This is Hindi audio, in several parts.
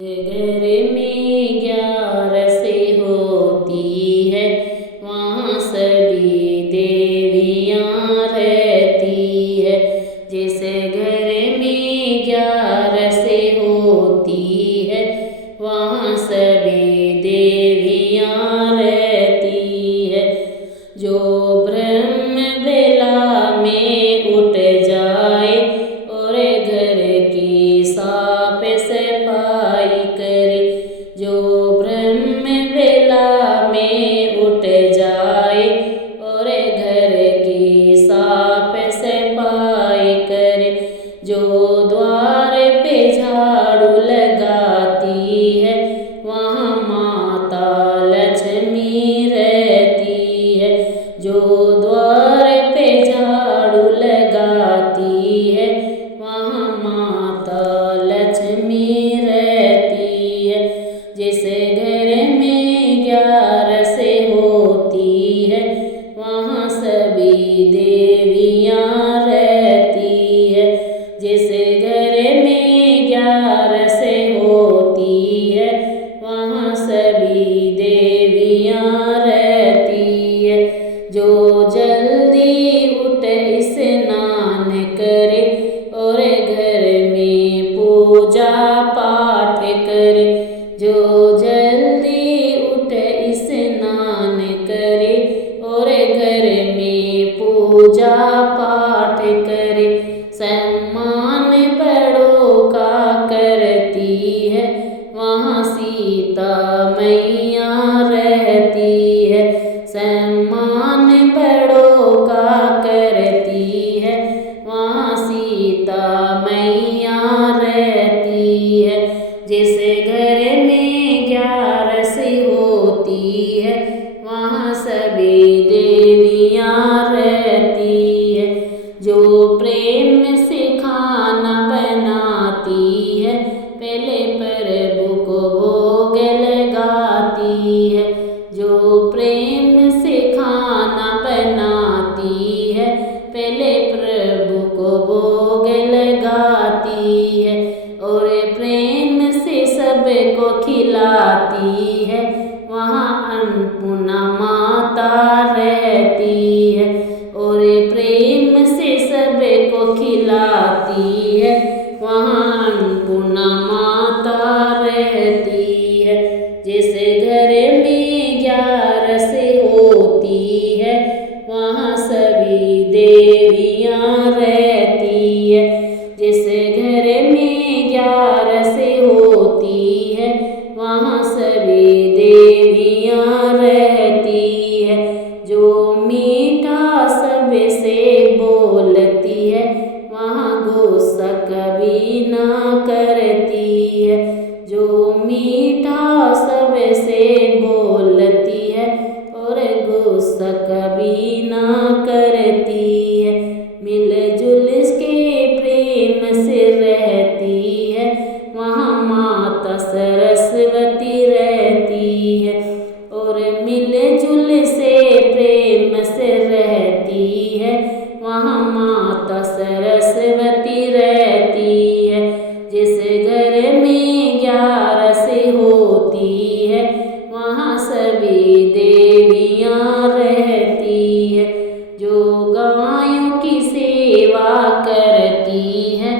घर में 11 होती है, वहाँ सभी देवियाँ रहती है। जिस घर में 11 होती है, वहाँ सभी देवियाँ रहती है। जो ब्रह्म बेला में उठ जाए और घर की साफ सफाई करे, जो ब्रह्म बेला में उठ जाए और घर की साफ सफाई करे, जो द्वार पे झाड़ू लगाती है, वहाँ माता लक्ष्मी रहती है। जो द्वार पे झाड़ू लगाती है, वहाँ माता लक्ष्मी रहती है। जिस घर में 11 होती है, वहाँ सभी देवियाँ रहती है। जिस घर में 11 होती है, वहाँ सभी देवियाँ रहती है। जो जल्दी उठ स्नान करे और घर में पूजा पाठ करे, जो जल्दी उठ स्नान करे और घर में पूजा पाठ करे, सम्मान बड़ों का करती है, वहाँ सीता मैया रहती है। सम्मान बड़ों का करती है, वहाँ सीता मैया रहती है। जिस घर में 11 होती है, वहाँ सभी देवियाँ रहती है। जो प्रेम से खाना बनाती है, पहले प्रभु को भोग लगाती है। जो प्रेम से खाना बनाती है, पहले प्रभु को भोग लगाती है। और प्रेम से सबको खिलाती है, वहाँ अन्नपूर्णा माता रहती है। और प्रेम से सबको खिलाती है, वहाँ अन्नपूर्णा माता रहती है। जिस घर में 11 होती है, वहाँ सभी देवियाँ रहती है। जिस घर में 11 होती है, वहाँ सभी देवियाँ रहती है। जो मीठा सबसे बोलती है, वहाँ गुस्सा कभी ना करती है। जो मीठा सबसे बोलती है और गुस्सा कभी ना करती है। मिलजुल के प्रेम से रहती है, वहाँ माता सरस्वती रहती है। और मिलजुल से प्रेम से रहती है, वहाँ माता सरस्वती रहती है। जिस घर में 11 होती है, वहाँ सभी देवियाँ रहती है। जो गायों की सेवा करती है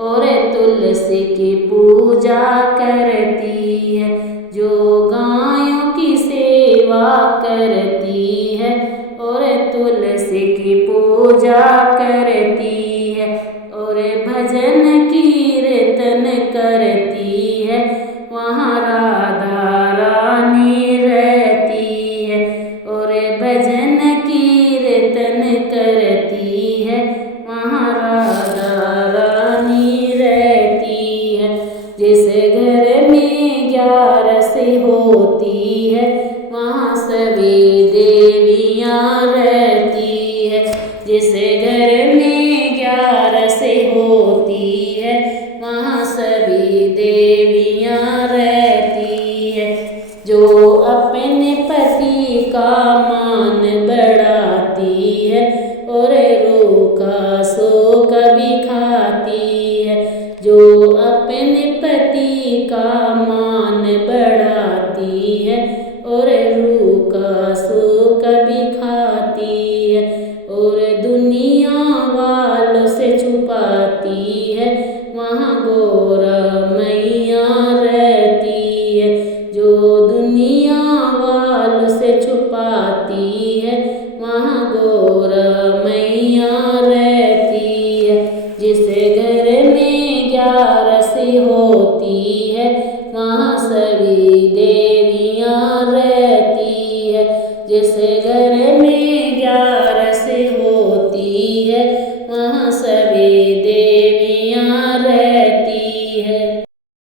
और तुलसी की पूजा करती है, जो गायों की सेवा करती है और तुलसी की पूजा करती है, और भजन कीर्तन करती है, वहाँ राधा रानी रहती है। और भजन कीर्तन करती है, वहाँ राधा रानी रहती है। जिस घर में 11 होती है, वहाँ सभी देवियाँ रहती है। जिस घर में 11 होती है, वहाँ सभी देवियाँ रहती है। जो अपने पति का मान बढ़ाती है और रूखा सो कभी खाती है, जो अपने पति का बढ़ाती है और रूखा सूखा भी खाती है और दुनिया वालों से छुपाती है। वहाँ गौरा मैया रहती है, जो दुनिया वालों से छुपाती है। वहाँ गौरा मैया रहती है। जिस घर में 11 होती है वहाँ सभी देवियाँ रहती है। जिस घर